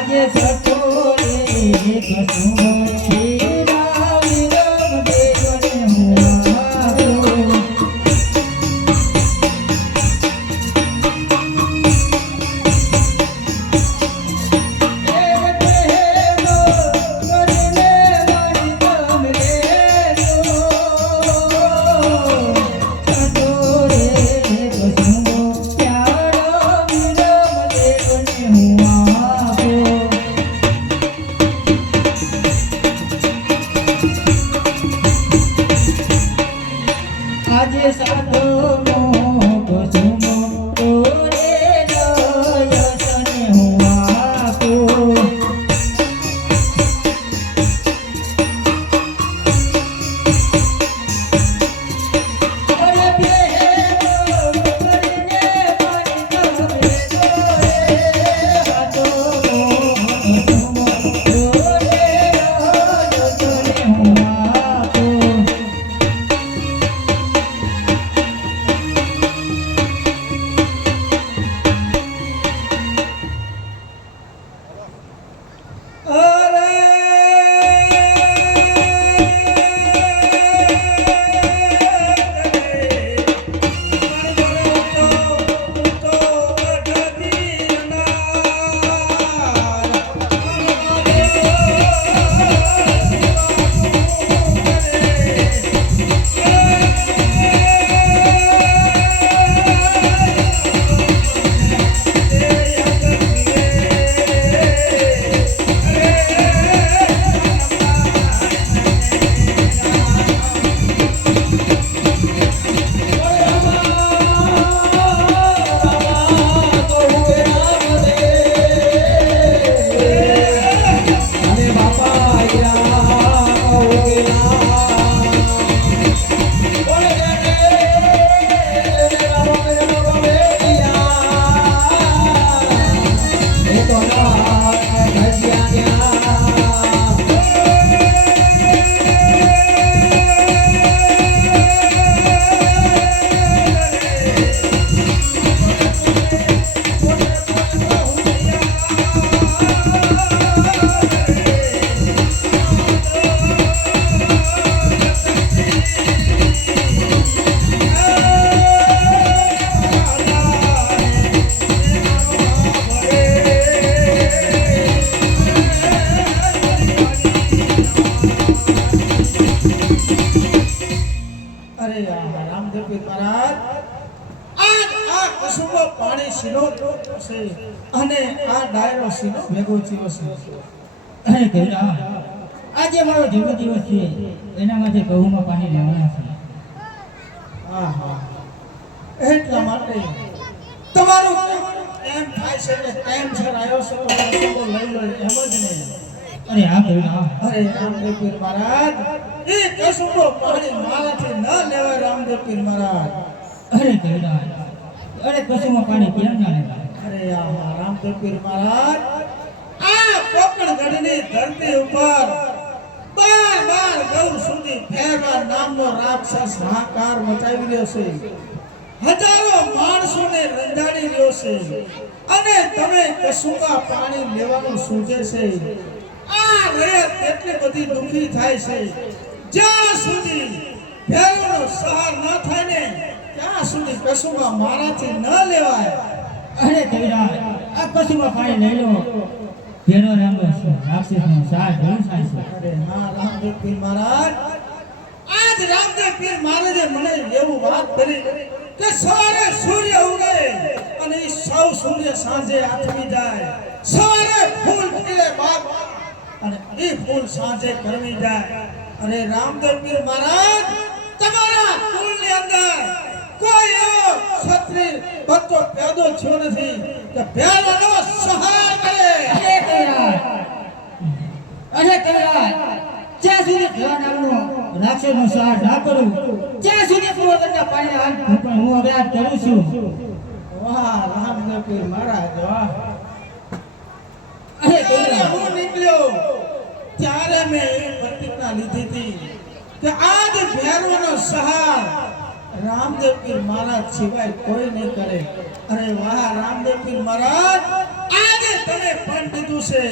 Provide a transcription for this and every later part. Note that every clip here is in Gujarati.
આજે સટોરે કસુમો હીરા વિરમ દેવને હુઆ આજે સાધો નો કસુમો તોરે લયસને હું આપો અરે બેનો કરીને મારી ગમે દોરે સાધો નો કસુમો તોરે લયસને હું આપો પાણી સીનો છે અને આ ડાયરો સીનો ભેગો થયો છે. અરે કેરા આજે મારો જન્મ દિવસ છે એના માટે ઘઉંમાં પાણી લેવાના છે. હા હા એટલા માટે તમારું એમ થાય છે કે ટાઈમ છે આવ્યો છે તો કસુંબો લઈ લો એમ જ નહીં. અરે હા કેરા અરે રામદેવ પીર મહારાજ એ કસુંબો પાણી મારાથી ન લેવાય રામદેવ પીર મહારાજ. અરે કેરા અરે કસુંમાં પાણી કેમ ના લેવાય? અરે આ રામદેવ પીર મહારાજ આ પોકણગઢની ધરતી ઉપર બાર ગૌ સુધી ફેરવા નામનો રાક્ષસ હાહાકાર મચાવી રહ્યો છે. હજારો માણસોને રંજાડી રહ્યો છે અને તમે કસુંબા પાણી લેવાનું સૂચે છે. આ રેત એટલી બધી દુખી થાય છે જ્યાં સુધી ફેરવાનો સહાર ન થાય ને ત્યાં સુધી કસુંબા મારાથી ન લેવાય. અરે કેરા આ કસુંમાં પાણી લઈ લો તેનો રંગ રાક્ષસનો સાથ ઘણું થાય છે. અરે હા રામદેવ પીર મહારાજ આજ રામદેવ પીર મહારાજે મને એવું વાત કરી કે સવારે સૂર્ય ઉગે અને એ સૌ સૂર્ય સાંજે આથમી જાય. સવારે ફૂલ ખીલે બાપ અને એ ફૂલ સાંજે કરમી જાય. અને રામદેવ પીર મહારાજ તમારા કુળની અંદર કોઈ એવો ક્ષત્રિય બચ્ચો પેદો થયો નથી કે ભેરવાનો સહાય કરે. અરે કેરા જ્યાં સુધી ભેવા નામનો રાક્ષસનો સાથ ના કરું ત્યાં સુધી પૂર્વગઢના પાણી હાલ હું હવે આ કરું છું. વાહ રામદેવ પીર મહારાજ વાહ. અરે ત્યારે હું નીકળ્યો ત્યારે મેં એ પ્રતિજ્ઞા લીધી હતી કે આજ ભેરવાનો સહાર રામદેવ પીર મહારાજ સિવાય કોઈ નહીં કરે. અરે વાહ રામદેવ પીર મહારાજ આજે તમે પણ દીધું છે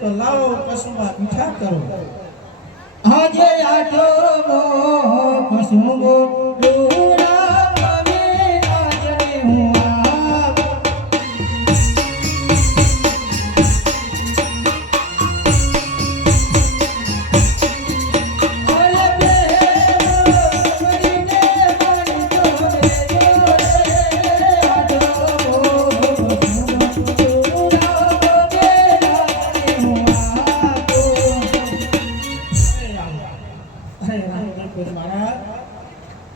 તો લાવો કસુંબા મીઠા કરો. આજે આઠો કસુંબો ડોરા મે આજને હું આપ અરે રામદેવ મહારાજ,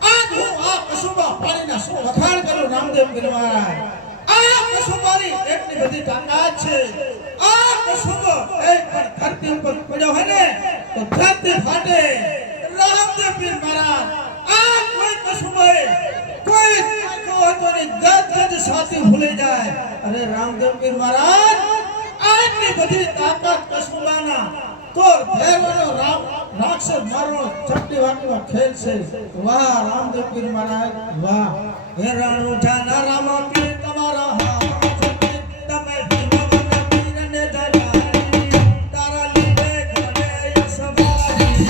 આજ હું આ કસુંબા પાણીના શું વખાણ કરું રામદેવ મહારાજ. આ કસુંબાની એટલી બધી તાકાત છે. આ કસુંબો એક પણ ધરતી ઉપર પડ્યો હોય ને તો ધરતી ફાટે. રામદેવ મહારાજ, આ કોઈ કસુંબાએ કોઈ જોતોની ગદ સાથી ભૂલી જાય. અરે રામદેવ મહારાજ, આટલી બધી તાકાત કસુંબાના તો ભેરવાનો રાક્ષસ મારવાનો ચપટી વાગવાનો ખેલ છે. વાહ રામદેવ પીર મહારાજ વાહ. હે રાણુ જાના રામ પીર તમારા હાથ તમે ભગવાન પીરને દલાલી તારા લીધે ઘરે સવારી.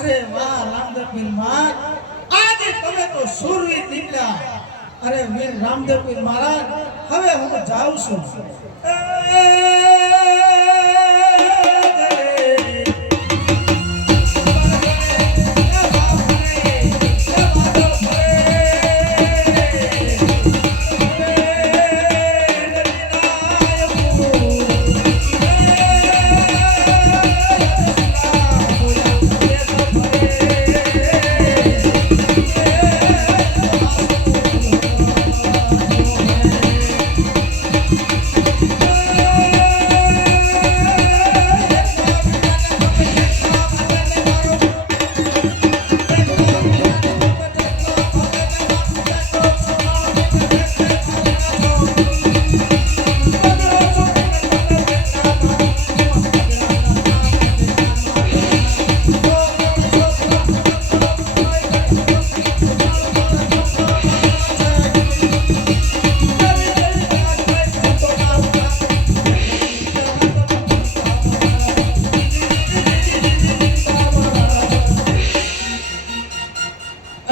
અરે વાહ રામદેવ પીર મહારાજ, આજે તમે તો સુરવીર નીકળ્યા. અરે વીર રામદેવ પીર મહારાજ, હવે હું જાઉં છું.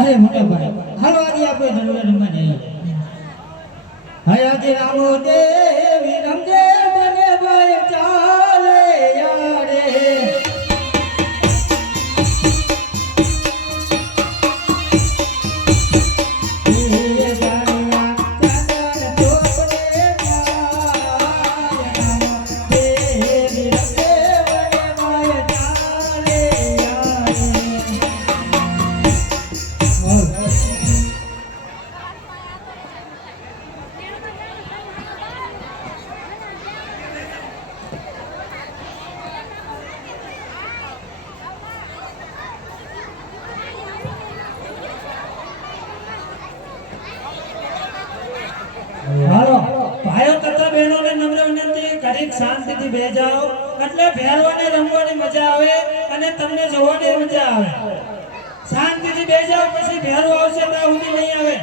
અરે મોટા ભાઈ, હાલો આજે આપણે દરબાર રમવા જઈએ. હયાતી રામો દેવી રમજે બને ભાઈ ચાલે યારે. હાલો ઘડીક શાંતિથી બેસી જાઓ એટલે ભેરવાને રમવાની મજા આવે અને તમને જોવાની મજા આવે શાંતિથી બેસી જાઓ પછી ભેરવો આવશે ત્યાં સુધી નહીં આવે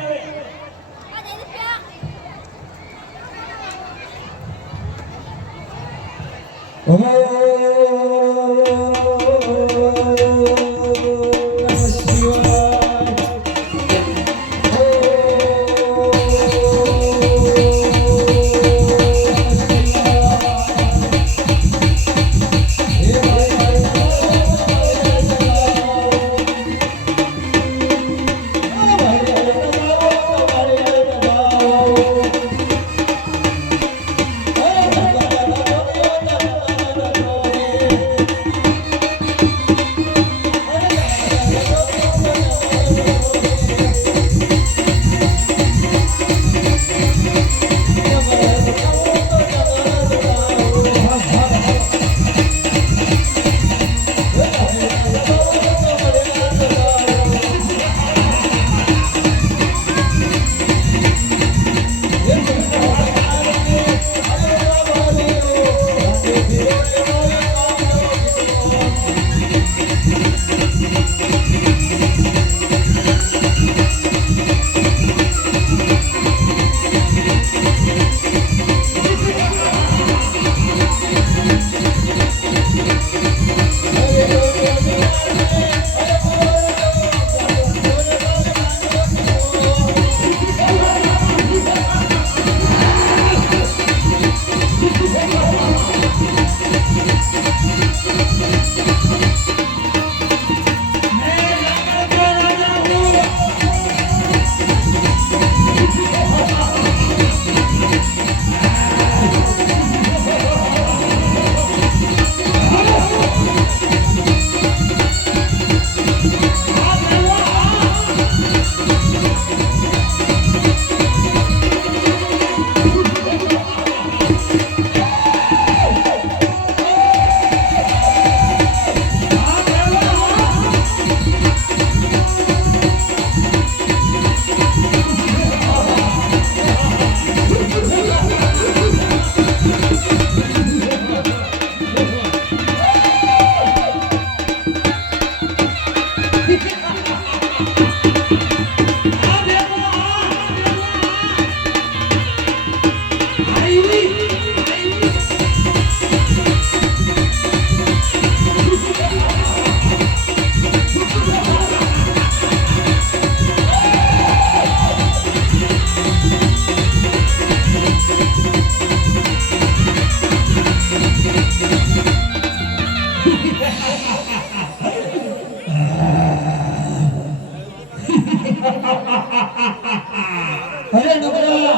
अरे नुकरा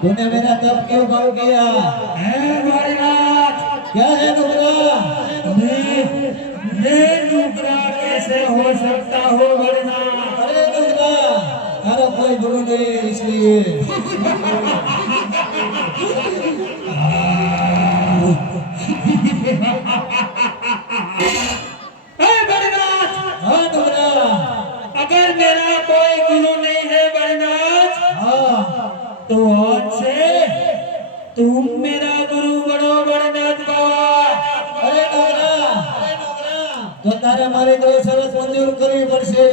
तूने मेरा दर्द क्यों कम किया है भोलेनाथ क्या है नुकरा मैं नुकरा कैसे हो सकता हो भोलेनाथ अरे नुकरा तारा कोई गुरु नहीं इसलिए हे भोलेनाथ हाँ नुकरा अगर मेरा कोई गुरु नहीं है भोलेनाथ हाँ तो आज से तुम मेरा गुरु बनो भोलेनाथ बाबा अरे नुकरा तो तारे मारे तो सरस मंजूर करवी પડશે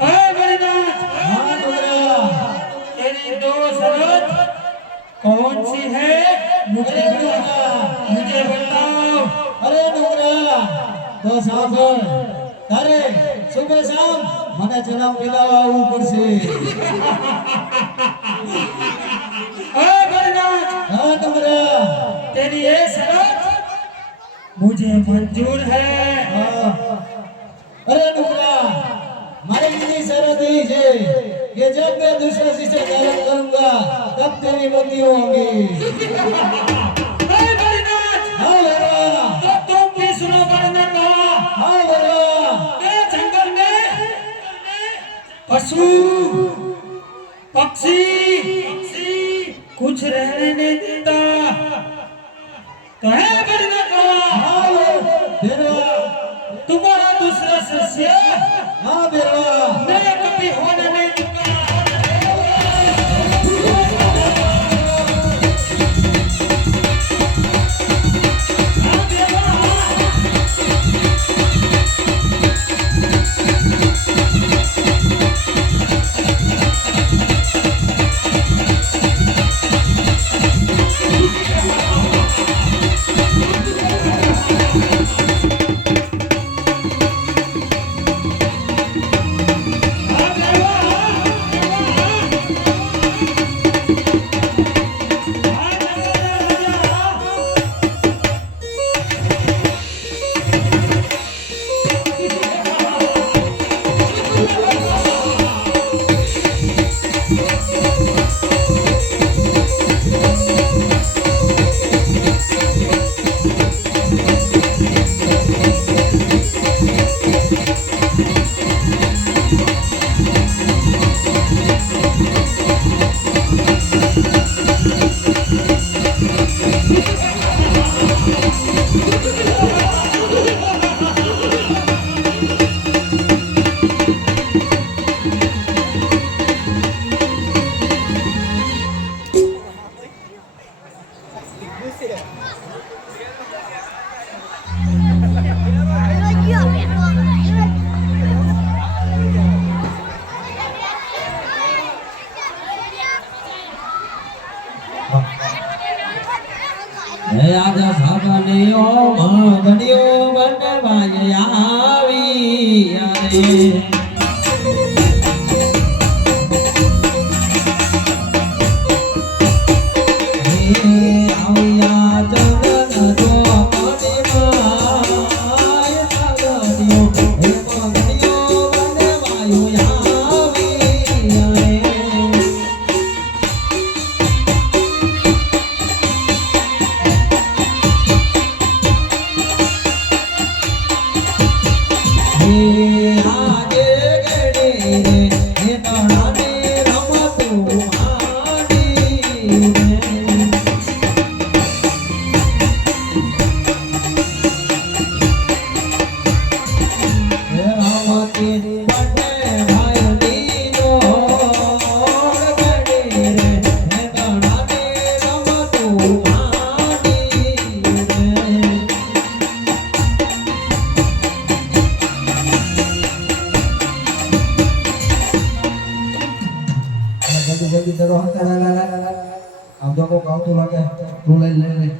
हे भोलेनाथ हाँ नुकरा तेरी दो शरत कौन सी है मुझे बताओ अरे नुकरा तो સાંભળ તારે સુબહ શામ મને જન્મ દિલાવા આવવું પડશે हे भोलेनाथ हाँ नुकरा तेरी ये शरत मुझे मंजूर है हाँ। अरे नुकरा मारी बीजी शरत यही है कि जब मैं दूसरे से धारण करूंगा तब तेरी मुक्ति होगी हे भोलेनाथ हाँ भैया तो तुम भी सुनो भोलेनाथ हाँ भैया मेरे जंगल में पशु पक्षी कुछ रहने नहीं देता तो है भोलेनाथ हाँ भैया तुम्हारा दूसरा शिष्य हाँ भैया પાય આવી રે જલ્દી કરો આમ તો કોઈ આવતું લાગે તું લઈ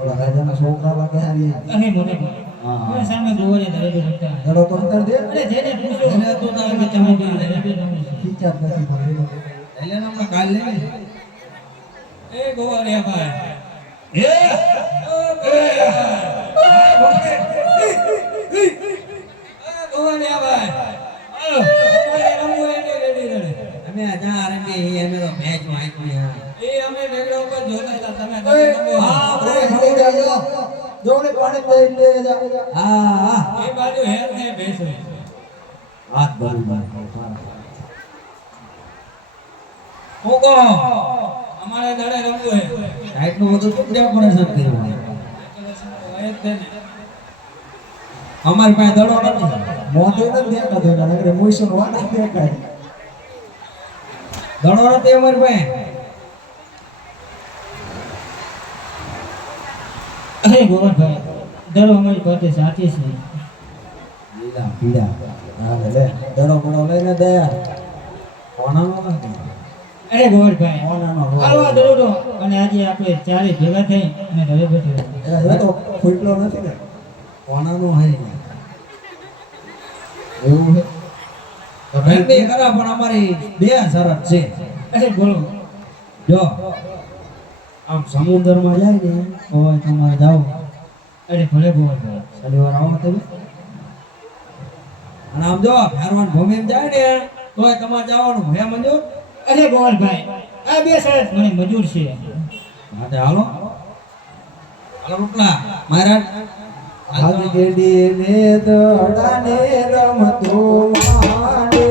ઓલા રાજાના છોકરા લાગે આવી અરે મોટે હા હા સામે ગોવાળે ધરે બેઠા દડો તો અંતર દે અરે જેને પૂછો એને તો તારે કે તમે ધરે ખીચા નથી ભરેલો એટલે હમણાં કાલ લે એ ગોવાળે ભાઈ ગોવાળે ભાઈ રમવું એને રેડી રેડી અમે જા આરંભી અમે તો મેચ માં આપ્યું એ અમે વેગડા ઉપર જોતા હતા તમે હા આપણે ભણી જાજો જોડે પાણી લઈ લે જા હા એ બાજુ હેર ને બેસો હાથ ભરી કોકો અમારે દડે રમવું હે સાઈડ નું બધું ટુકડા કોનેશન કર્યું અમારી પાસે દડો નથી મોઢે નથી દેખાતો એના નગરે મોઈસો નો વાડા દેખાય દડો નથી અમારી પાસે અરે ગોવરભાઈ દડો અમારી પાસે સાચી છે લીલા પીડા હા લે દડો બડો લઈને દે કોનાનો નથી અરે ગોવરભાઈ કોનાનો આવા દડો અને આજે આપણે ચારે ભેગા થઈ અને ઘરે બેઠા એ તો ફૂટલો નથી ને કોનાનો હે એવું છે તો બે કરા પણ અમારી બે શરત છે અરે બોલો જો આમ સમુદ્રમાં જાય ને તો તમારે જાવ અરે ભલે ગોવરભાઈ શનિવાર આવો તમે અને આમ જો ફેરવાન ભૂમિમાં જાય ને તોય તમારે જવાનું હે મંજૂર અરે ગોવરભાઈ આ બે શરત મને મજૂર છે માટે હાલો હાલો રૂપલા મહારાજ હાથ ગેડી ને દડાને રમતો માંડે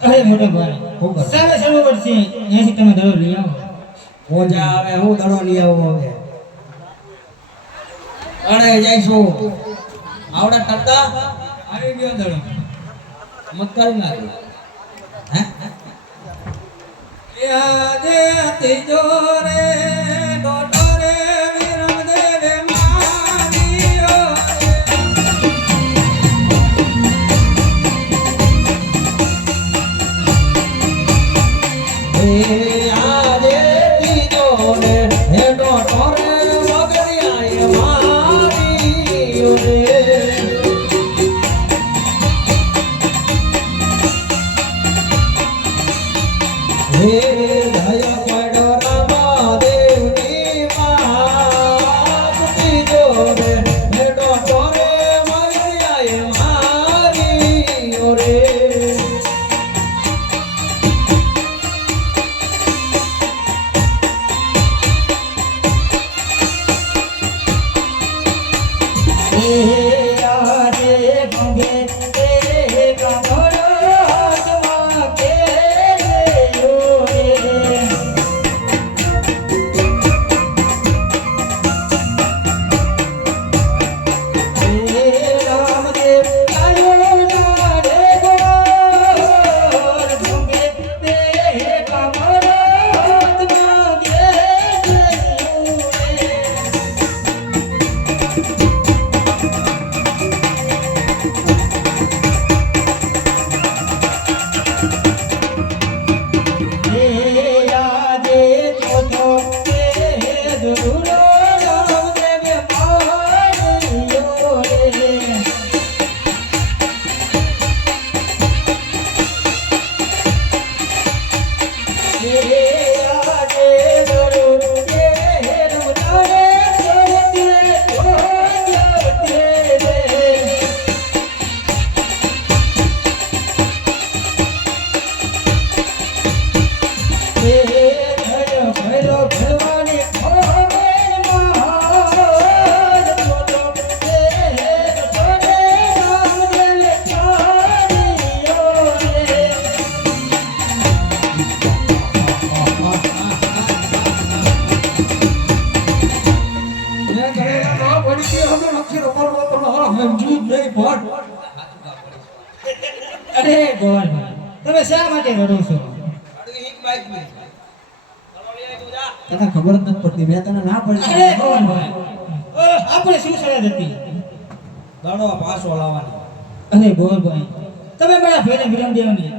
ઓરે મોટા ભાઈ સામે સરોવર છે અહીંથી તમે દડો લઈ આવો મોજા આવે હું દડો લઈ આવું હવે અરે જઈશું આવડા ટટ્ટા આવી ગયો દડો મત કરી નાખી હે આજે ત્રીજો રે ડોટો રે વિરમદેવે મારીઓ રે આજે ત્રીજો રે ડોટો રે વગડિયાએ મારીઓ રે હે દયા પડો રામાદેવની માત ત્રીજો રે ડોટો રે વગડિયાએ મારીઓ રે અરે ગોળ તમે શા માટે રડો છો તને ખબર જ નથી પડતી મેં તને ના પડી અરે ગોળ આપણે શું સલાહ હતી દાડો પાછો લાવવાની અરે ગોળ ભાઈ તમે મારા ભાઈને વિરામ દેવાની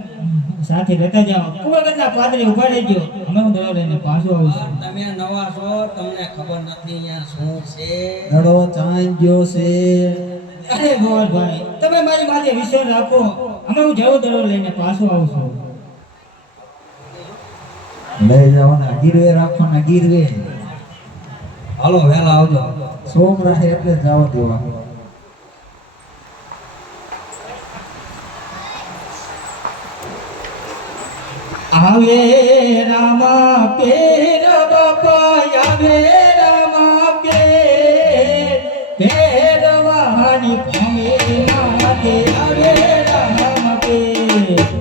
સાથે લેતા જાઓ કુંવરગંજના પાદરે ઉભા રહી ગયો અમે હું દડો લઈને પાછો આવું છું તમે નવા છો તમને ખબર નથી અહીંયા શું છે દડો ચાંદ્યો છે અરે ગોળ ભાઈ તમે મારી માથે વિશ્વાસ રાખો અમે હું જવો દડો લઈને પાછો આવું છું લઈ જવાના ગીરવે રાખવાના ગીરવે હાલો વહેલા આવજો સોમરાહે એટલે જાવ દેવા આવે રામા પેર બાપા આવે રામા પેરવાની ભૂમિ માથે આવે રામા પેર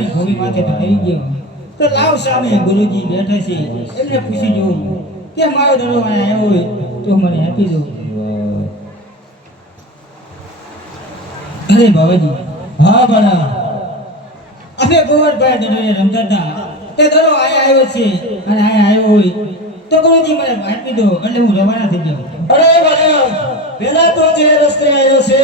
મારી ભૂમિ માથે તો આવી ગયો તો લાવ સામે ગુરુજી બેઠા છે એમને પૂછી જોઉં કે મારો દડો અહીંયા આવ્યો હોય તો મને આપી દો. અરે બાબાજી, હા બડા અમે ગોવરભાઈ દડોએ રમતા હતા તે દડો અહીંયા આવ્યો છે અને અહીંયા આવ્યો હોય તો ગુરુજી મને આપી દો એટલે હું રવાના થઈ ગયો. અરે બડા પેલા તો જે રસ્તે આવ્યો છે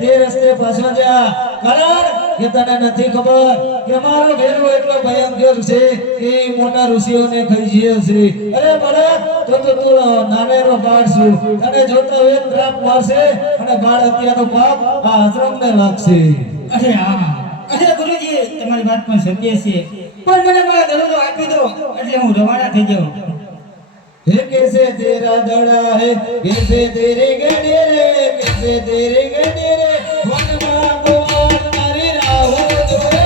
તે રસ્તે પાછો જા, કારણ કે તને નથી ખબર કે મારો ભેરો એટલો ભયંકર છે કે મોટા ઋષિઓને ખાઈ ગયો છે. અરે બડા તો તું નાનેરો બાળ છું, તને જોતા હોય ત્રાપ મારશે અને બાળ હત્યાનો પાપ આ આશ્રમને લાગશે. અરે હા, અરે ગુરુજી તમારી વાત પણ સત્ય છે પણ મને મારા દડો આપી દો એટલે હું રવાના થઈ ગયો. हे कैसे तेरा दड़ा है, कैसे तेरे गणे रे, कैसे तेरे गणे रे, वन मांगो और मारी राहो दुरे.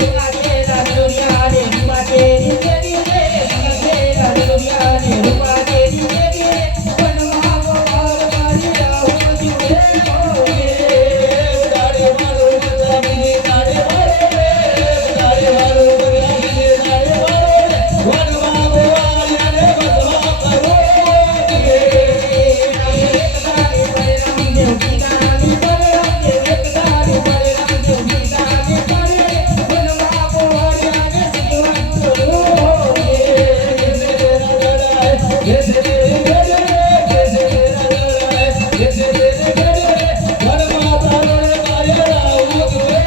सुना तेरा दुनिया रे रूपा तेरी तेरी रे, सुना तेरा दुनिया रे रूपा तेरी तेरी रे, वन मांगो और मारी राहो दुरे. दाढ़ी मारो बचावी दाढ़ी मारो रे, दाढ़ी मारो बचावी दाढ़ी मारो रे, वन मांगो और यारे बदला करो रे. कैसे तेरे गणे रे, कैसे तेरा दड़ा है, कैसे तेरे गणे रे, वन माता रे मारी राहो दुरे.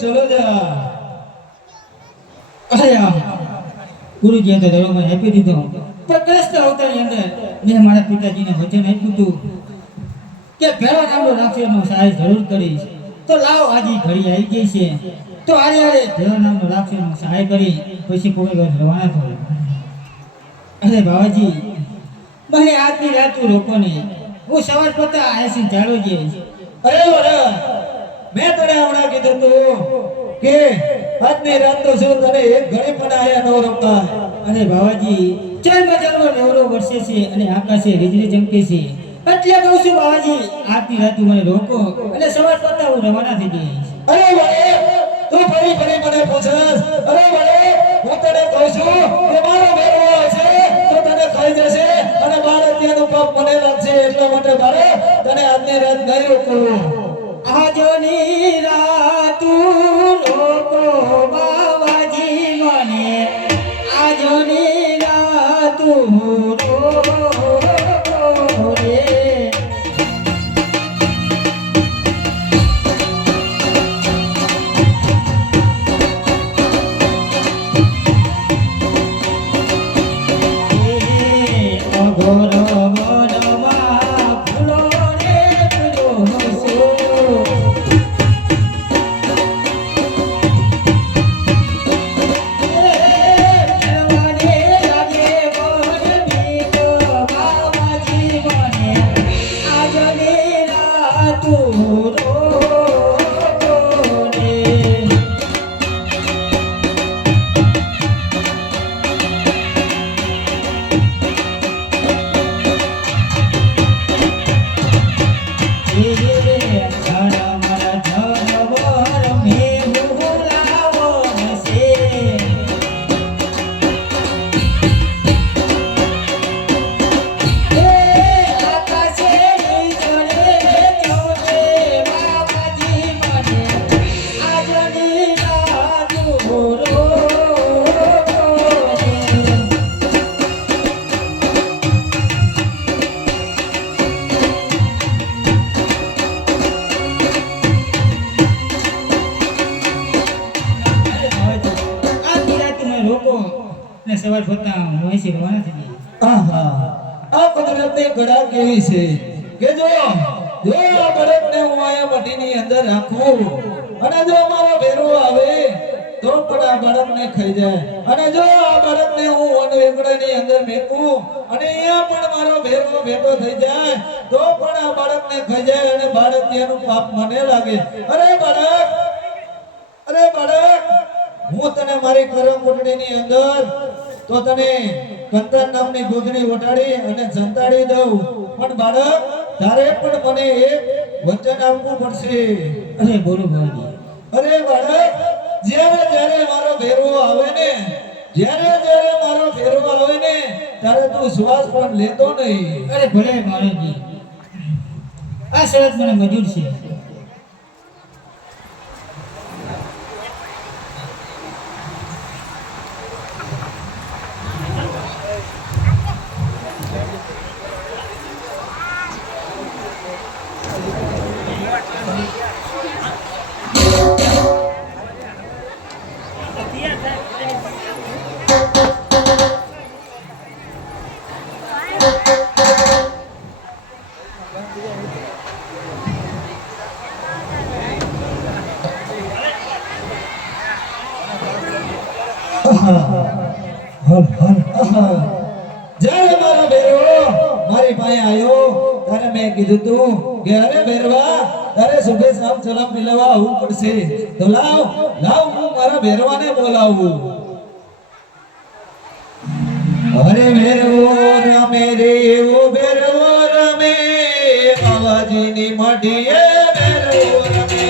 चलो जा. અરે આ ગુરુજીએ તો દડો મને આપી દીધો પણ કૃષ્ણ અવતારની અંદર મેં મારા પિતાજીને વચન આપ્યું હતું કે ભેળો નામનો રાક્ષસનો સહાય જરૂર કરીશ. તો લાવ આજે ઘડી આવી ગઈ છે તો આરે ભેળો નામનો રાક્ષસનો સહાય કરી પછી કોઈ વાર રવાના થયો. અરે બાબાજી, મને આજની રાત તું રોકો નહીં, હું સવાર પડતા આયાસી ચાલુ જઈશ. અરે બડા મેં તને હમણાં કીધું તું કે આજની રાત તો શું તને એક ઘડી પણ આયા ન રમતા. અરે બાબાજી, ચરમચરનો નેવરો વરસે છે અને આકાશે વીજળી ચમકે છે એટલે કહું છું બાબાજી, આજની રાત તું મને રોકો અને સવાર પડતા હું રવાના થઈ જઈશ. અરે બડે તું ફરી ફરી મને પૂછસ. અરે બડે હું તને કહું છું કે મારો ભેરો છે તો તને ખાઈ જશે અને બાળ હત્યાનો પાપ મને લાગશે, એટલા માટે મારે તને આજની રાત નહીં રોકવું. આજની રાત રોકો બાબાજી મને, આજની રાત રોકો રે. અઘોર વનમાં ફૂલો રે ફૂલો સો. ખબર પડતા હું એસી રવાના થઈ ગઈ. આહા આ કુદરતની કળા કેવી છે કે જો આ બળદને હું આયા મટીની અંદર રાખું અને જો મારો ભેરો આવે તો પણ આ બળદને ખાઈ જાય અને જો આ બળદને હું વન વેગડાની અંદર મેકું અને અહીંયા પણ મારો ભેરો ભેટો થઈ જાય તો પણ આ બળદને ખાઈ જાય અને બાળકિયાનું પાપ મને લાગે. અરે બાળક હું તને મારી કરમ કુંડળીની અંદર તો તને કંતાન નામની ગોધડી ઓટાડી અને સંતાડી દઉં પણ બાળક તારે પણ મને એક વચન આપવું પડશે. અરે બોલો ભવાની. અરે બાળક જ્યારે મારો ભેરો આવે ને જ્યારે મારો ભેરો આવે ને ત્યારે તું શ્વાસ પણ લેતો નહીં. અરે ભલે બાળકજી, આ શરત મને મંજૂર છે. જ્યારે મારો ભેરો મારી પાસે આવ્યો ત્યારે મેં કીધું તું કે અરે ભેરવા તારે સુબે શામ સલામ મિલાવવા આવવું પડશે તો લાવ હું મારા ભેરવાને બોલાવું. અરે ભેરવો રમે રે એવો ભેરવો રમે બાવાજીની મઢીએ ભેરવો રમે.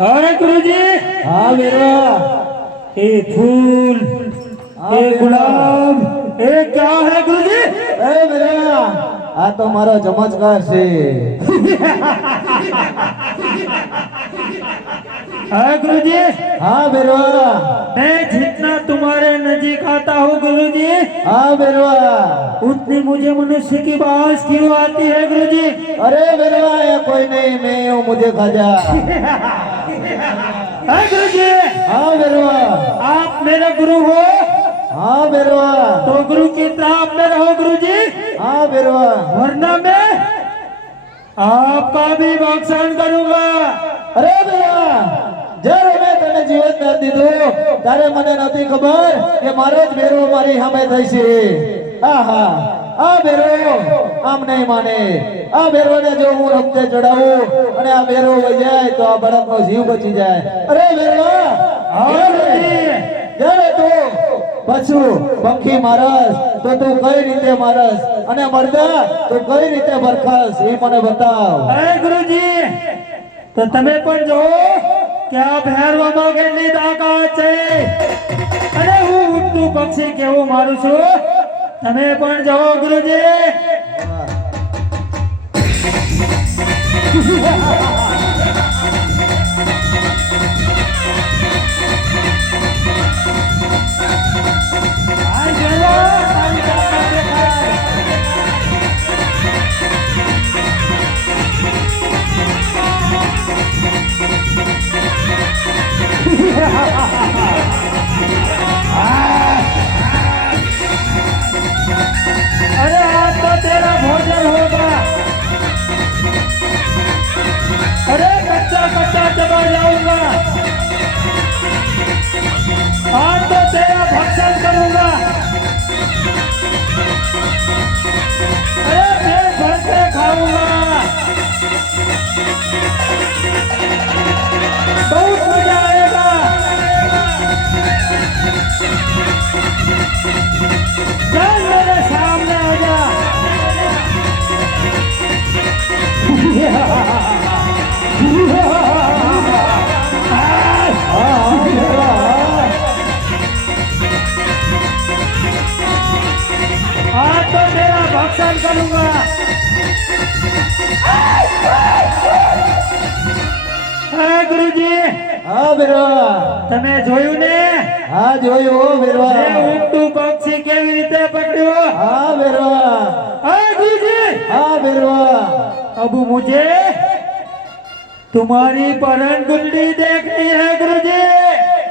अरे गुरुजी हाँ बेरवा ये फूल ये गुलाब ये क्या है गुरुजी ए बेरवा आ तो मारो चमत्कार से अरे गुरुजी हाँ बेरवा मैं जितना तुम्हारे नजीक आता हूँ गुरुजी हाँ बेरवा उतनी मुझे मनुष्य की बात क्यों आती है गुरुजी अरे बेरवा ये कोई नहीं मैं हूँ मुझे खा जा अरे गुरुजी हाँ बेरवा आप मेरे गुरु हो हाँ बेरवा तो गुरु की तरह में रहो गुरुजी हाँ बेरवा वरना मैं आपका भी भक्षण करूंगा अरे बेरवा જ્યારે મેં તને જીવન દાન દીધું ત્યારે મને નથી ખબર કે મારો જ બેરો મારી સામે થશે આહા આ બેરો આમ નહીં માને આ બેરોને જો હું રમતે ચડાવું અને આ બેરો વહી જાય તો આ બળદનો જીવ બચી જાય અરે બેરવા જ્યારે તું પશુ પંખી મારસ તો તું કઈ રીતે મારસ અને મરદા તું કઈ રીતે બરખાસ એ મને બતાવ અરે ગુરુજી તો તમે પણ જો કે આ ભેરવામાં કેટલી તાકાત છે અને હું ઉડતું પક્ષી કેવું મારું છું તમે પણ જાઓ ગુરુજી આ ગયો તારી તાકાત દેખાય अरे आज तो तेरा भोजन होगा अरे कच्चा कच्चा चबा जाऊंगा आज तो तेरा भक्षण करूंगा अरे पेट भर के खाऊंगा बहुत मजा आएगा चल मेरे सामने आ जा आज तो तेरा भक्षण करूंगा अरे गुरुजी હા બેરવા તમે જોયું ને હા જોયું હો બેરવા મેં ઉડતું પક્ષી કેવી રીતે પકડ્યો હા બેરવા अरे गुरुजी હા બેરવા अब मुझे तुम्हारी परन कुंडली देखनी है गुरुजी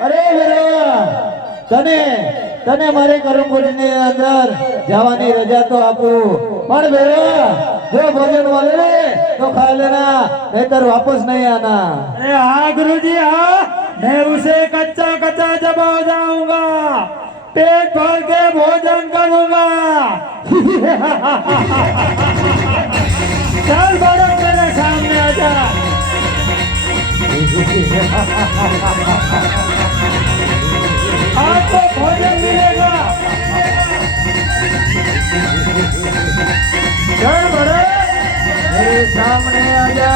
અરે બેરવા તને તને મારે કરમપુરીની અંદર જવાની રજા તો આપું પણ બેરવા જો ભોજન મળે ને તો ખા લેના નહીતર વાપસ નહીં આના अरे हाँ गुरुजी हाँ मैं उसे कच्चा कच्चा चबा जाऊंगा पेट भर के भोजन करूंगा चल बड़ो मेरे सामने आजा आपको भोजन मिलेगा चल बड़ो मेरे सामने आजा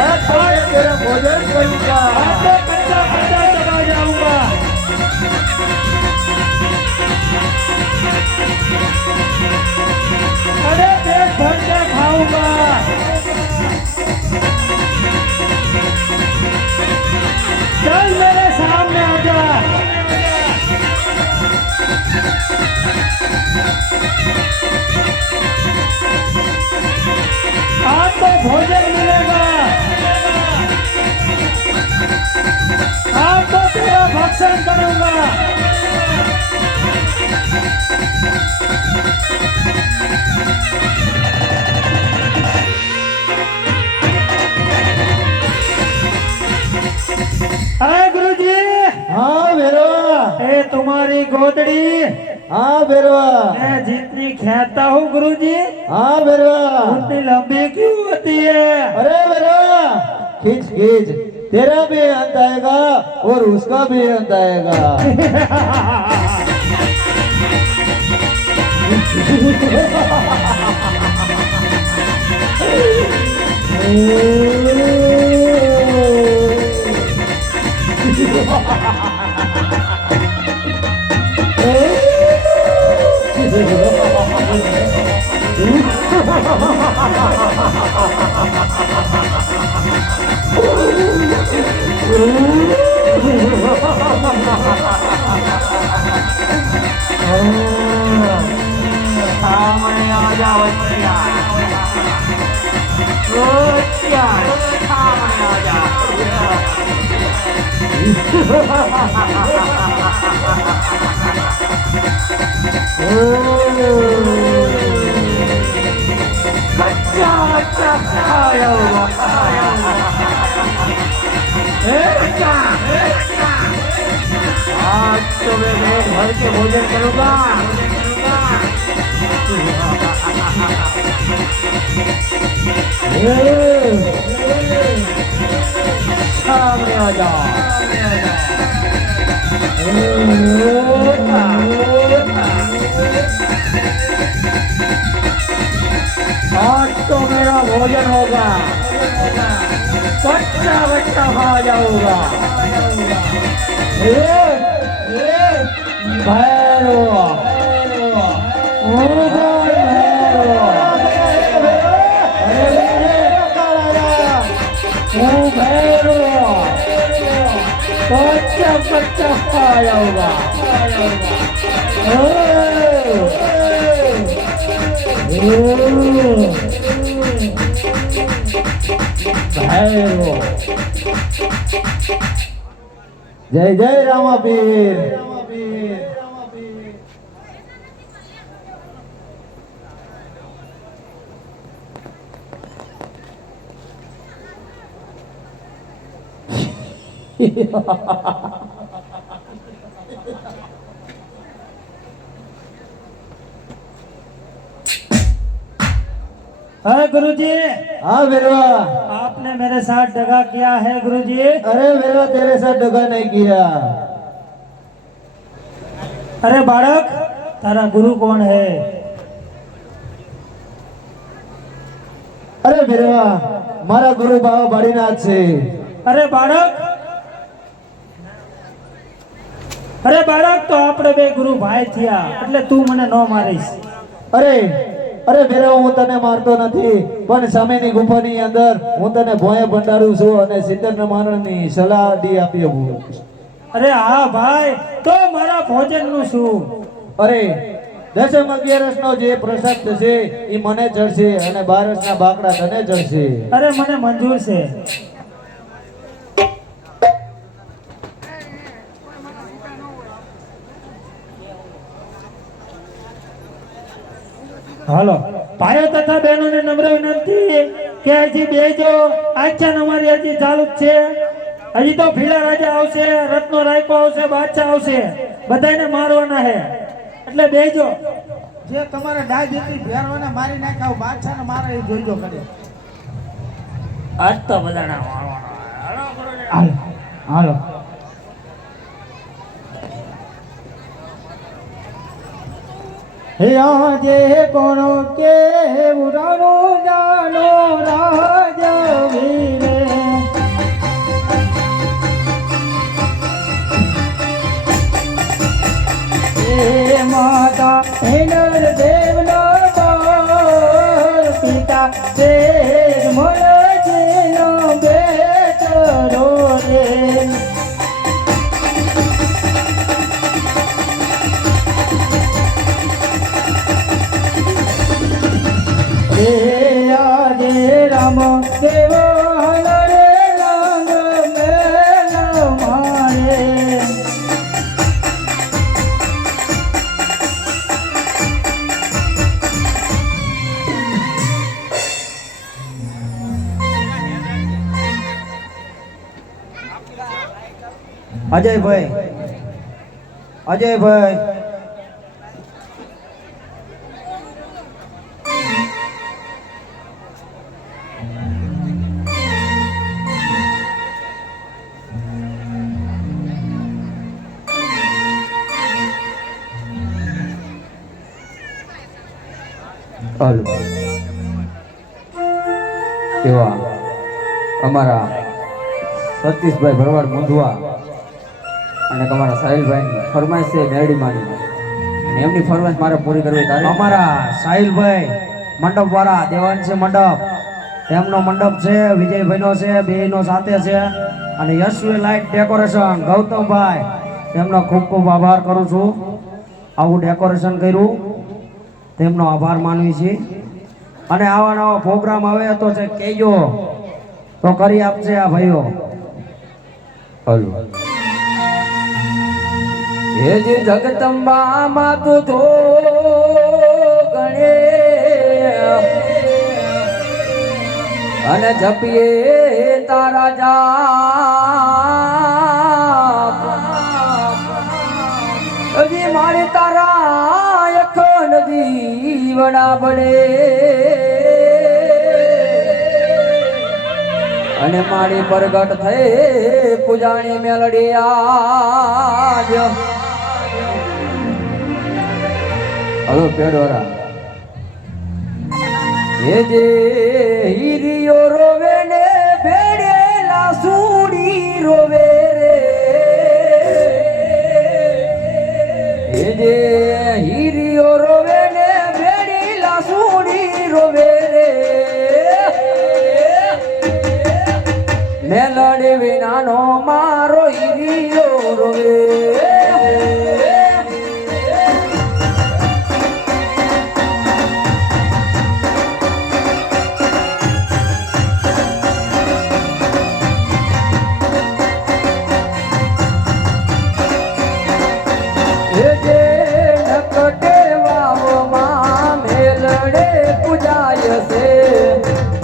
अब तो मैं तेरा भोजन करूंगा आपको कच्चा कच्चा चबा जाऊंगा अरे पेट भर के खाऊंगा चल मेरे सामने आजा आपको भोजन मिलेगा आपको तेरा भक्षण करूंगा अरे गुरुजी हाँ बेरवा ये तुम्हारी गोदड़ी हाँ बेरवा मैं जितनी खेता हूँ गुरुजी हाँ बेरवा उतनी लंबी क्यों होती है? अरे बेरवा खींच खींच तेरा भी अंत आएगा और उसका भी अंत आएगा सामने आ जा बच्चिया, बच्चिया, सामने आ जा। कच्चा बच्चा खाया हुआ, खाया हुआ। बच्चा, आज तो मैं पेट भर के भोजन करूंगा। सामने आ जा। आज तो मेरा भोजन होगा, कच्चा बच्चा खा जाऊंगा। भैरवा कच्चा बच्चा खाया होगा। जय जय रामापीर हाँ गुरुजी, हाँ बेरवा आपने मेरे साथ दगा किया है गुरुजी। अरे बेरवा तेरे साथ दगा नहीं किया। अरे बालक, तारा गुरु कौन है? अरे बेरवा मारा गुरु बाबा बाड़ीनाथ से। अरे बालक, अरे बालक, तो આપણે બે ગુરુ ભાઈ થયા એટલે તું મને ન મારીશ। અરે અરે બેરવા હું તને મારતો નથી, પણ સામેની ગુફાની અંદર હું તને ભોંય ભંડારું છું અને સિદ્ધર મારણની સલાહ દી આપી હું। અરે હા ભાઈ, તો મારા ભોજનનું શું? અરે દસમ અગિયારસનો જે પ્રસાદ થશે એ મને ચડશે અને બારસના બાકડા તને ચડશે। અરે મને મંજૂર છે। હાલો ભાઈઓ તથા બહેનોને નમ્ર વિનંતી કે હજી બેજો, આખ્યાન અમારી હજી ચાલુ જ છે। હજી તો ભીલા રાજા આવશે, રત્નો રાયકો આવશે, બાદશાહ આવશે, બધાને મારવાના છે, એટલે બેજો। જે તમારે ડાય જેટલી ભેરવાને મારી નાખ્યા બાદશાહને મારે એ જોઈજો કરે। આજ તો બધાને મારવાના। હાલો હાલો આજે કોણ કે ઉડાનો જાનો રાજ વીરે એ માતા હેનર દેવના બાર પિતા તેજ મોર જેનો બેટરો રે આજે રામ દેવ હનરે રંગ મેલ મારે અજયભાઈ હલો એવા અમારા સતીશભાઈ ભરવાડ મુંધવા અને તમારા સાહિલભાઈની ફરમાઈશ છે મેરડીમાંની એમની ફરમાઈશ મારે પૂરી કરવી તારે અમારા સાહિલભાઈ મંડપ વાળા દેવાન છે મંડપ એમનો મંડપ છે વિજયભાઈનો છે બેયનો સાથે છે અને યશવી લાઇટ ડેકોરેશન ગૌતમભાઈ તેમનો ખૂબ ખૂબ આભાર કરું છું આવું ડેકોરેશન કર્યું તેમનો આભાર માનવી છે અને આવા નવા પ્રોગ્રામ આવે તો છે કહેજો તો કરી આપશે આ ભાઈઓ હલો હે જે જગદંબા માં તું તો ગણે અને જપીએ તારા જાપ હજી મારે તારા અખંડ દીવડા બળે અને મારી પ્રગટ થઈ પૂજાણી મેલડી આજ હલો પેડવાળા એ જે હીરિયો રોવે ને ભેડેલા સુડી રોવે રે એ જે હીરિયો રોવે ને ભેડેલા સુડી રોવે રે મેલડી વિનાનો મારો હીરિયો રોવે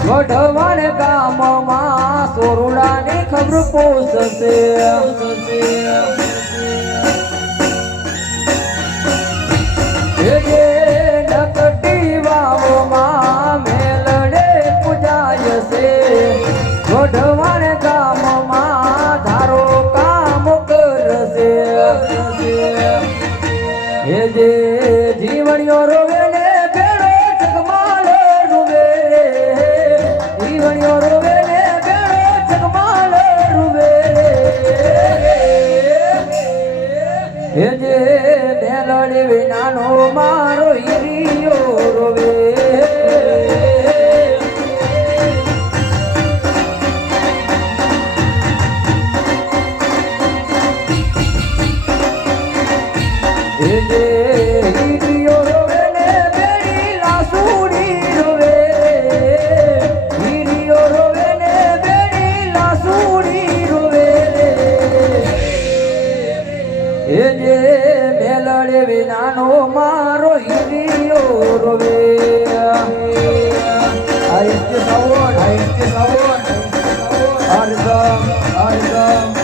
વઢવાણ ગામમાં સોરુડાની ખબર પોસશે નકટી વાવમાં મેલડે પૂજાય છે વઢવાણ ગામમાં ધારો કામ કરશે હે જે જીવણીઓ રોવે ને ભેડો જગમાલ રૂવે જીવણીઓ રોવે ને ભેડો જગમાલ રૂવે હે જે મેલડી વિનાનો મારો હીરિયો રોવે હે જે હીરિયો રોવે ને બેડી લાસુડી રોવે હીરિયો રોવે ને બેડી લાસુડી રોવે હે જે મેલડે વિનાનો મારો હીરિયો રોવે આઈસ્તે સાવન હરદમ હરદમ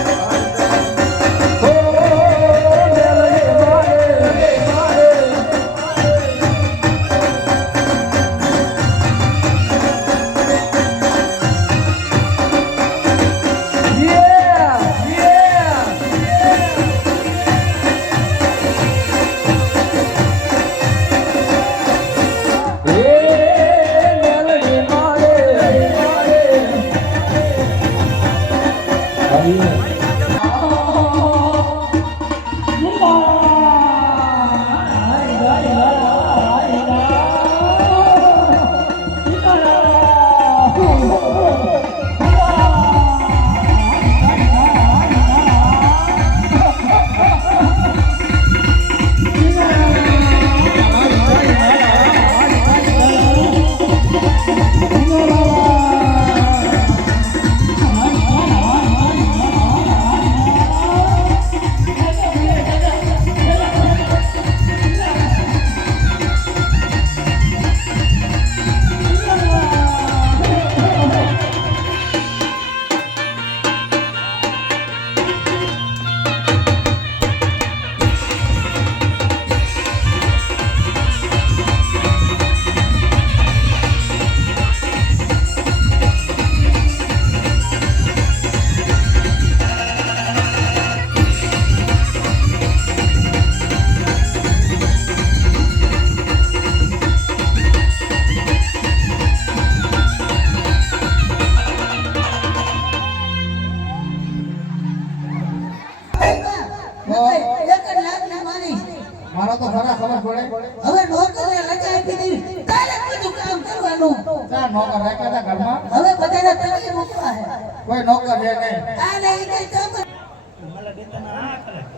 મારો તો ખરા ખબર પડે. હવે નોકરને રજા આપી દેવી તારે બધું કામ કરવાનું. ક્યાં નોકર રાખ્યા હતા ઘરમાં? હવે બધાને તળિયે મૂકવા હે. કોઈ નોકર છે નહીં. આ નહીં કઈ કામ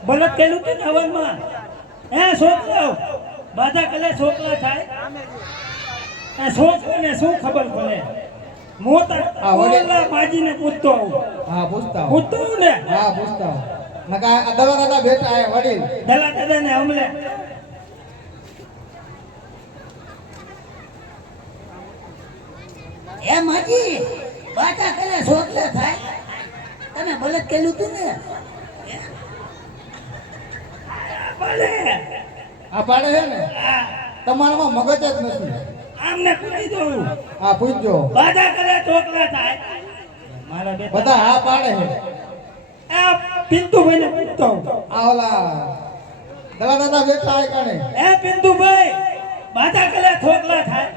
બળદ કેલું કે હવનમાં હે છોકરાઓ બાધા કલે છોકરા થાય આ છોકરાને શું ખબર પડે મોટા આ વડે- ઓલા માજીને પૂછતો આવું હા પૂછતા હો. પૂછતો આવું ને હા પૂછતા હો. નકા આ દવા દાદા બેઠા હે વડીલ. દલા દાદાને હમલે એ માજી બાટા કલે છોકરા થાય તમે બળદ કેલું તું ને ભલે આ પાડે છે ને તમારામાં મગજ જ નથી. આમને પૂછી દઉં હા પૂછજો. બાધા કલે છોકરા થાય મારા બેટા બધા હા પાડે છે. આ પિન્તુભાઈને પૂછતો આવું. આ ઓલા દવા દાદા બેઠા હે કાને. એ પિન્તુભાઈ બાધા કલે છોકરા થાય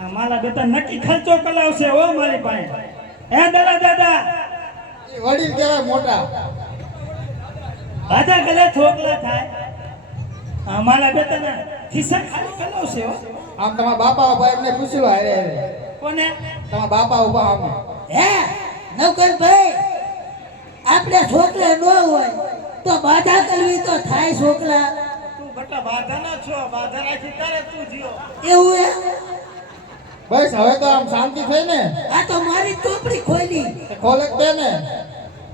આ મારા બેટા નક્કી ખર્ચો કલાવશે હો મારી પાસે હે દલા દાદા એ વડીલ કહેવાય મોટા. બાધા કલે છોકરા થાય આ મારા બેટાના ખિસ્સા ખાલી કલાવશે હો આમ તમારા બાપા ઉભા એમને પૂછી લો હારે હારે. કોને તમારા બાપા ઉભા આમ. હે નવકરભાઈ આપણે છોકરા ન હોય તો બાધા કરવી તો થાય છોકરા તું બટા બાધાના છો બાધા રાખી તારે તું જીઓ એવું હે બસ હવે તો આમ શાંતિ થઈ ને. આ તો મારી ચોપડી ખોલી ખોલે જ દે ને.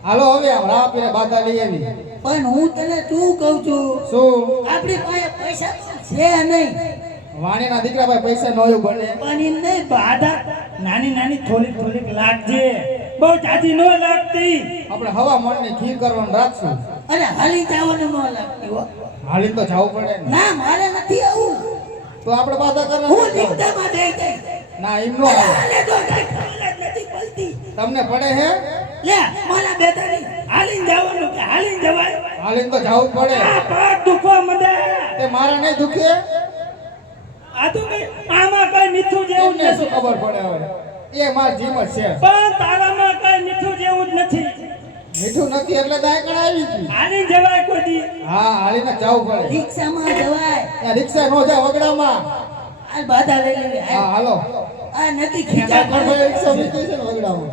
હાલો હવે આમ રાહ પીને બાધા લઈ આવી. પણ હું તને શું કહું છું શું આપણી પાસે પૈસા છે નહીં વાણીના દીકરા ભાઈ પૈસા નોયું બને. પણ એમ નહીં બાધા નાની નાની થોડીક થોડીક લાગજે બહુ જાજી ન લાગતી આપણે હવા મણની ખીર કરવાનું રાખશું. અરે હાલી જવાનું ન લાગતી હો હાલી તો જવું પડે ને. ના મારે નથી આવું તો આપણે બાધા હું કરવા દીકરામાં દઈ દઈ ના એમ નો આવે. હાલે તો કઈ ખબર જ નથી પડતી તમને પડે હે લે મારા બેટાની હાલીને જવાનું કે હાલીને જવાય હાલીને તો જવું જ પડે. આ પગ દુખવા માંડે તે મારે નહીં દુખે. આ તો કઈ આમાં કઈ મીઠું જેવું જ એમને શું નથી ખબર પડે હવે. એ માર જીમ જ છે. પણ તારામાં કઈ મીઠું જેવું જ નથી મીઠું નથી એટલે દાયકણ આવી ગઈ. હાલીને જવાય કોઈ દી હા હાલીને જવું પડે. રિક્ષામાં જવાય ત્યાં રિક્ષા નો જાય વગડામાં. આ બાધા લઈ લેવી હા હાલો. આ નથી ખીચા ભાઈ રિક્ષા મૂકી છે ને વગડામાં.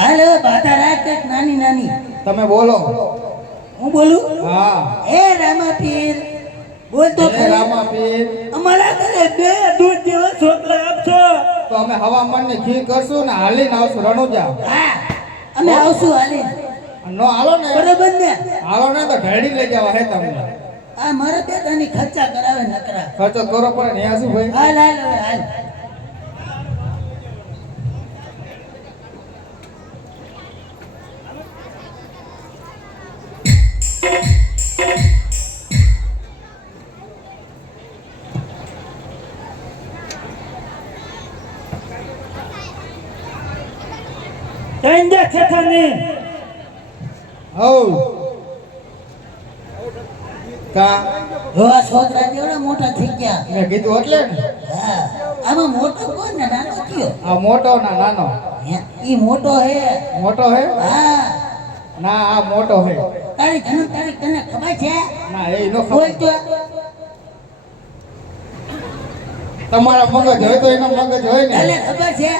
હાલો બાધા રાખ કંઈક નાની નાની તમે બોલો. હું બોલું હા એ રામા પીર બોલ તો હે ખરી. રામા પીર. અમારા ઘરે બે દૂધ જેવા છોકરા આપશો તો અમે હવામાનની ખીર કરશું ને હાલીને આવશું રણુજા. હા અમે આવશું હાલી નો હાલો ને બરોબર ને હાલો ને તો ઢેડી લઈ જવા હે તમને. આ મારા બેટાની ખર્ચા કરાવે નકરા ખર્ચો કરો પડે ને શું ભાઈ. હાલ હાલ હવે હાલ કંજા છેઠાની હઉ કા જો આ છોકરા કેવડા મોટા થઈ ગયા મેં કીધું એટલે ને. હા આમાં મોટો કોણ ને નાનો કયો આ મોટો ના નાનો. ઈ મોટો હે મોટો હે હા ના આ મોટો હે. તારી જન્મ તારીખ તને ખબર છે ના એ નો બોલ ખબર. તો તમારા મગજ હોય તો એનો મગજ હોય તને ને. ખબર છે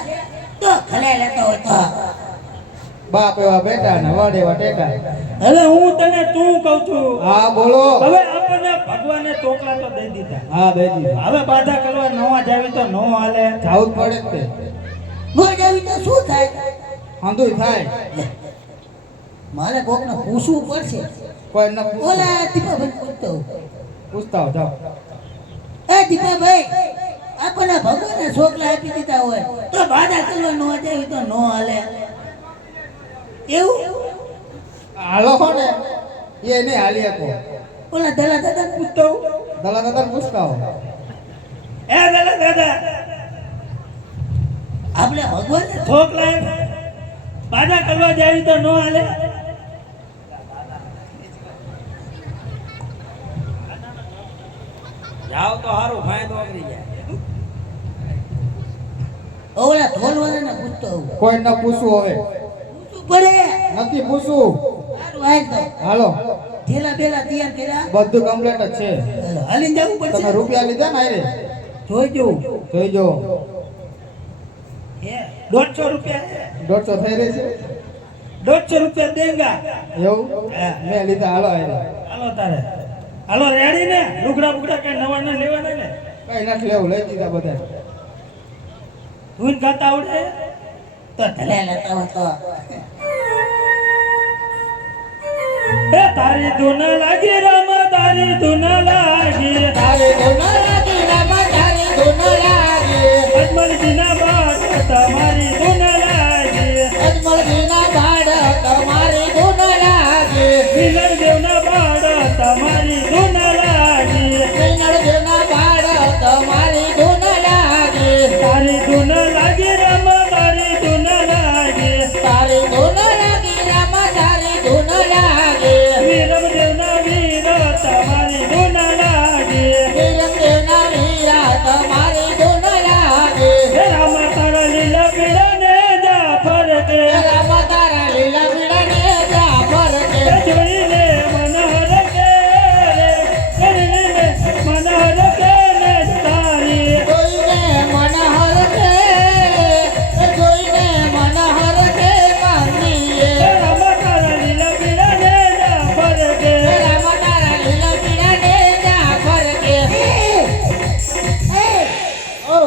તો ખલે લેતો હોય તો બાપ એવા બેટા ને વડ એવા ટેટા. હવે હું તને તું કહું છું હા બોલો. હવે આપણને ભગવાને ટોકલા તો દઈ દીધા હા બેટી હવે બાધા કરવા નવા જાવી તો નો હાલે જાવું જ પડે જ તે. નો જાવી તો શું થાય હંધુય થાય. મારે કોકને પૂછવું પડશે કોઈ ન ઓલા દીપાભાઈ પૂછતો પૂછતા હો જાઓ. એ દીપાભાઈ આપણને ભગવાને છોકરા આપી દીધા હોય તો બાધા કરવા નો જાવી તો નો હાલે એવું હાલો હો ને એ નહીં હાલી શકો. ઓલા દલા દાદા પૂછતો દલા દાદા પૂછતા હો. એ દાદા દાદા આપણે ભગવાને છોકરા બાધા કરવા જાવી તો નો હાલે જાવ તો હારું ફાયદો કરી જાય ઓલા ઢોલવાળાને પૂછતો કોઈ ન પૂછવું હવે. પૂછવું પડે નથી પૂછવું. સારું હાલ તો હાલો ઠેલા બેલા તૈયાર કર્યા બધું કમ્પ્લીટ જ છે. હાલો, હાલીને જવું તમે પડશે રૂપિયા લીધા ને આરે જોઈજો જોઈજો. 150 રૂપિયા 150 થઈ રહી છે 150 રૂપિયા દેંગા. એવું મેં લીધા. હાલો આરે હાલો તારે હાલો રેડી ને લુગડા બુગડા કઈ નવા ના લેવાના ને કઈ નથી લેવું, લઈ દીધા બધા. ધૂન ગાતા આવડે તો ભલે લેતા હો તો એ તારી ધૂન લાગી રામ તારી ધૂન લાગી તારે ધૂન લાગી રામ તારે ધૂન લાગી અજમલજીના બાદ તમારી ધૂન લાગી અજમલજીના બાળ તમારી ધૂન લાગી મિલન દેવના બાદ તમારી ધૂન લાગી દેવના બાળ તમારી ધૂન લાગી તારી ધૂન લાગી રામ તારી ધૂન લાગી તારી ધૂન લાગી રામ તારી ધૂન લાગી વીરમ દેવના વીર તમારી ધૂન લાગી દેવના વીરા તમારી ધૂન લાગી હે રામ તારા લીલા પીડા ને જાફર કે રામ તારા લીલા પીળાને જાફર કે જોઈને મનહર કે કરીને મનહર કે ને તારી જોઈને મનહર કે જોઈને મનહર કે માનીએ રામ તારા લીલા પીડા ને જાફર કે રામ તારા લીલા પીળાને જાફર કે ઓ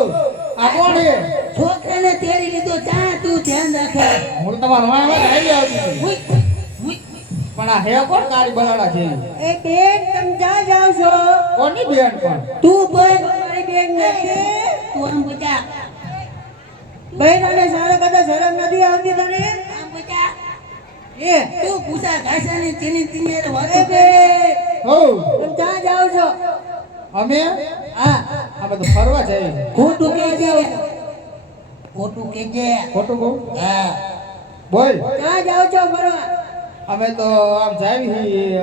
આ કોણ છે? છોકરાને તેડી લીધો જા તું ધ્યાન રાખે હું તમારો વાય આવી આવતી હતી. હુઈ, હુઈ. પણ આ હે કોણ કાળી બલાડા છે? એ બેન તમે જ્યાં જાઓ છો કોની બેન પણ? તું બોલ મારી બેન નથી તું આમ પૂછા બહેન અને સારા કરતા શરમ નથી આવતી તને આમ પૂછા એ તું પૂછા ઘાસાની ચીની ચીની અરે વાતો બેન હો તમે જ્યાં જાઓ છો અમે હા અમે તો ફરવા જઈએ. ખોટું કહેજે ખોટું કહેજે ખોટું કહું? હા બોલ. જ્યાં જાઓ છો ફરવા અમે તો આમ જાવી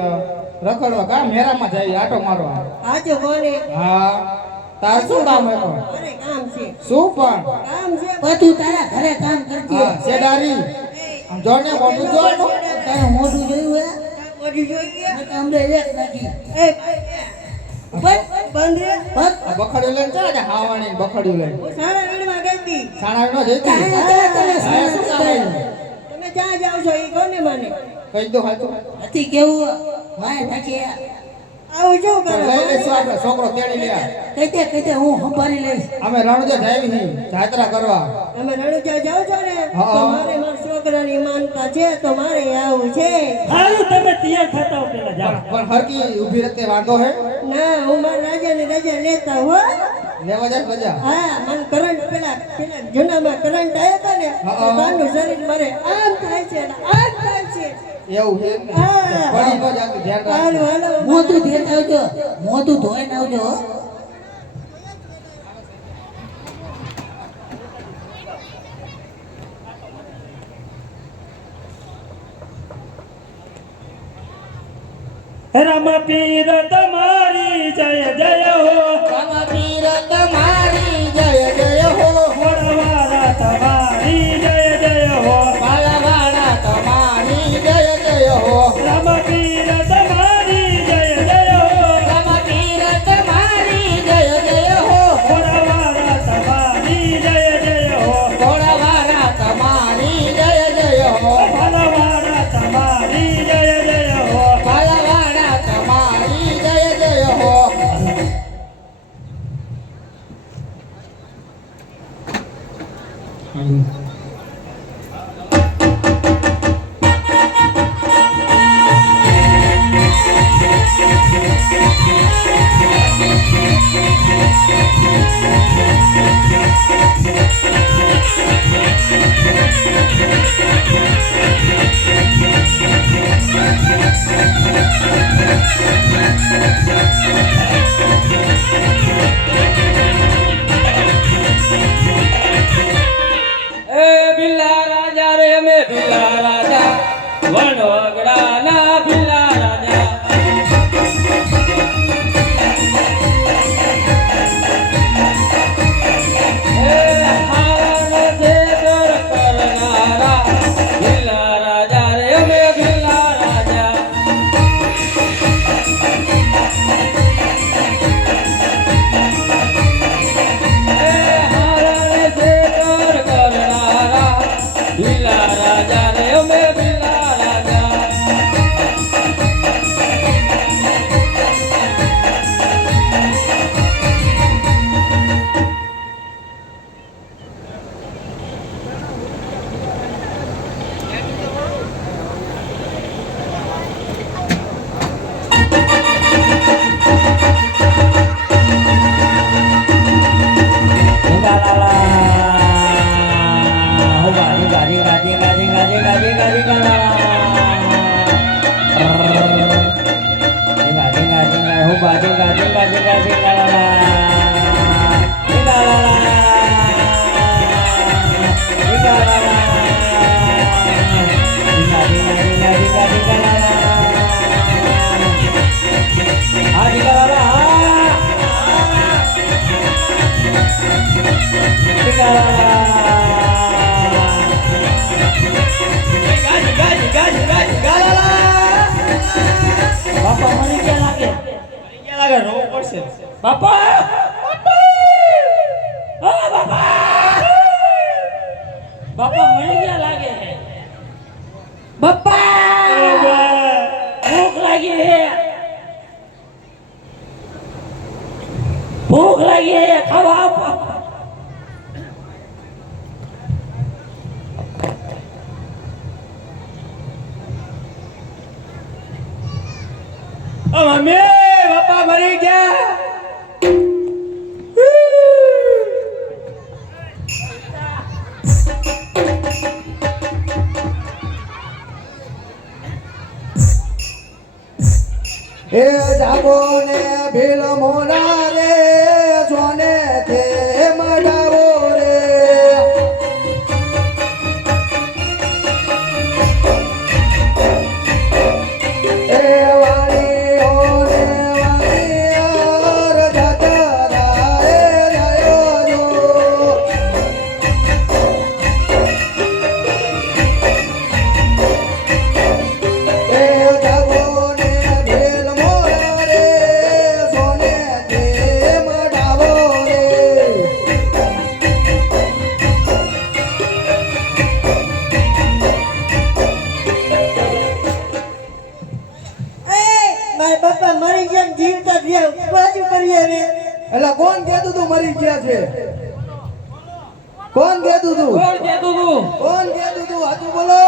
રખડવા કા મેરામાં જઈએ આટો મારવા. સાચું બોલે હા તાર શું કામ હે પણ? અરે કામ છે શું પણ? કામ છે બધું તારા ઘરે કામ કરજે હા શેડારી આમ જો ને મોટું જો ને. તારું મોઢું જોયું હે બધું જોઈએ મેં તો અમને એક નાખી એ બસ બંધ રે બસ આ બખડ્યું લઈને ચાલે ને હાવાણી બખડ્યું લઈને હું સારા વેડમાં ગઈ હતી છાણા નો જઈતી. તારે તને હા, શું કામ હે? તમે જ્યાં જાઓ છો એ કોને મને કહી દો હાચું. નથી કેવું વાય થાકી આવું શું તો કરો લઈ લઈશું આપણે છોકરો તેડી લે. કહીતે હું સંભાળી લઈશ અમે રણુજા જાવી છીએ જાત્રા કરવા. તમે રણુજા જાઓ છો ને હા. તો મારે મારા છોકરાની માનતા છે તો મારે આવું છે હારું તમે તૈયાર થતા હો પેલા જાઓ પણ હરકી ઊભી રહેતે વાંધો હે? ના હું મારા રાજાની રજા લેતા હો લેવા જાય રજા. હા મને કરંટ પેલા જૂનામાં કરંટ આવ્યો હતો ને હા. તો મારું શરીર મારે આમ થાય છે ને આમ થાય છે એવું છે એમ ને? હા. પડી ન જાતું ધ્યાન હાલો રાખજો. હાલો મોઢું ધોઈને આવજો મોઢું ધોઈને આવજો હો. રામ પીર તમારી જય જય હો રામ પીર તમારી જય જય હો વડવારા તમારી જય જય હો બાળવાળા તમારી જય જય હો રામ પીર તમારી જય જય હો રામ પીર તમારી જય જય હો વડવારા તમારી જય જય હો ઘોડાવાળા તમારી જય જય હો ભલવારા તમારી જય જય હો બાળવાળા તમારી જય જય હો એ બિલ્લા રાજા રે મે બિલ્લા રાજા વણવગડાના બિલ્લા રાજા એ હારણ જે દર કરનારા બિલ્લા રાજા રે મે બિલ્લા રાજા બાપા મરી ગયા લાગે રોવું પડશે બાપા બાપા મરી ગયા લાગે બાપા ભૂખ લાગી હે ભૂખ લાગી હે ખાવા આપો મમ્મી બાપા મરી ગયા એ જાગો ને ભીલ મોરા રે જોને તે મડાવો રે એ વાણી ઓને વાણી ઓર જતરા એ રહ્યો જો એ જાગો ને ભીલ મોરા રે જોને તે મડાવો રે મારા પપ્પા મરી ગયા ને જીવતા થયા બાજુ કરી હવે એટલે કોણ કહેતું તું મરી ગયા છે કોણ કહેતું તું કોણ કહેતું તું કોણ કહેતું તું હાચું બોલો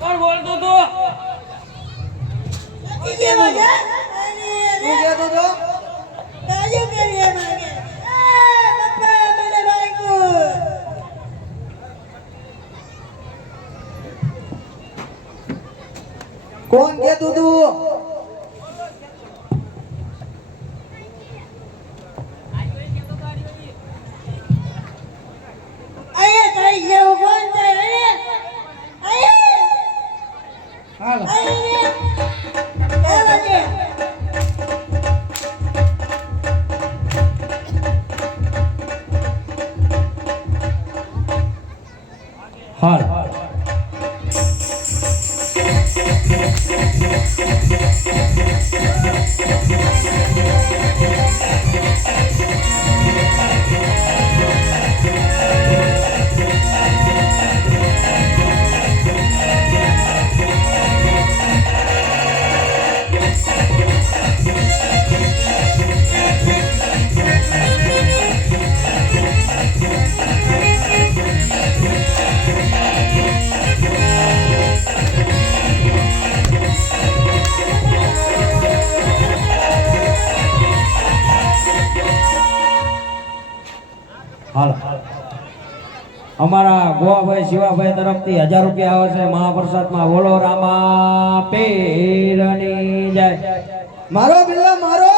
કોણ બોલતું તું જે મજા શું કહેતો તો બાજુ કરી માગે પપ્પા મને માગ્યું કોણ કહેતું તું અહીંયા તારી જેવું કોણ છે અહીંયા હાલ અહીંયા એ હાલ હાલ અમારા ગોવાભાઈ શિવાભાઈ તરફથી 1000 રૂપિયા આવે છે મહાપ્રસાદમાં બોલો રામા પીરની જય મારો બિલ્લા મારો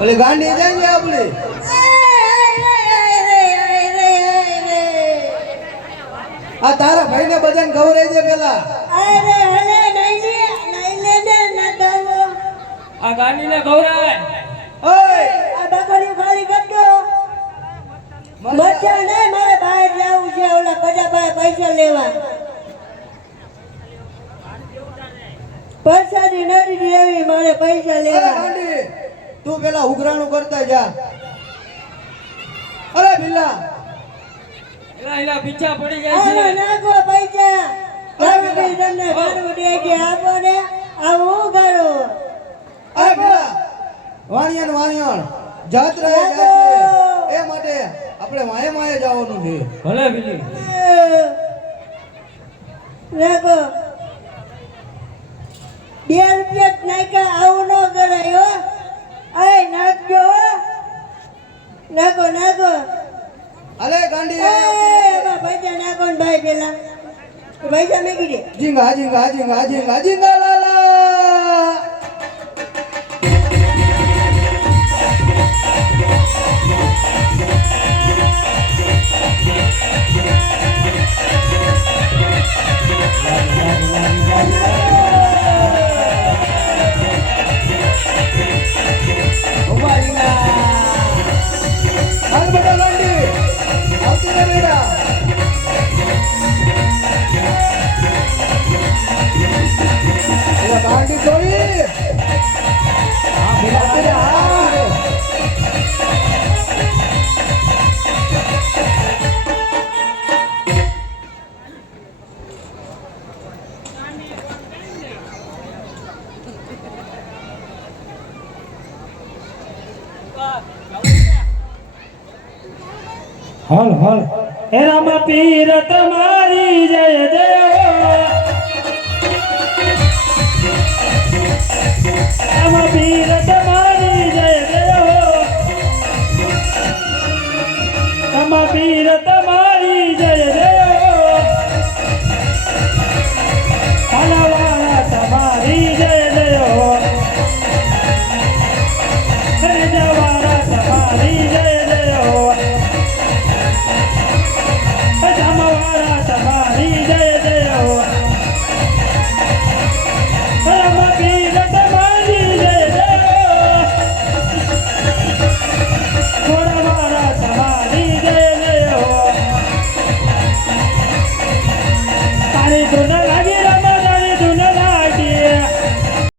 ઓલી ગાંડી જાય ને આપણી આ તારા ભાઈને બધાને ખવડાવી દે પેલા અરે હલે નહીં લે ના દાવો આ ગાડીને ગૌરાય ઓય આ બકરીઓ ખાલી કરતો બચ્ચા નહીં મારે બહાર જવું છે ઓલા બધા પાસે પૈસા લેવા પરસાદી નથી લેવી મારે પૈસા અરે લેવા ગાંડી તું પેલા ઉઘરાણું કરતા જા અરે બિલ્લા એલા એલા પીછા પડી જાય આવો છે નાખો પૈસા પાર્વતી તમને પાર્વતી કે આપો ને આવું કરો અરે બિલ્લા વાણિયાણ જાત્રાએ નાખો. જાય છે એ માટે આપણે વાયે માયે જવાનું છે ભલે બીજી નાખો 2 રૂપિયા નાખ્યા આવું ન કરાય હો આય નાખજો હો. નાખો નાખો અલે ગાંડી એમાં પૈસા નાખો ને ભાઈ પેલા પૈસા મેકી દે ઝીંગા ઝીંગા ઝીંગા ઝીંગા ઝીંગા લાલા લાગી, લાગી, લાગી, લાગી. હલ હલ હે રામ પીર તમારી જય જય રામ પીર તમારી જય જય રામ પીર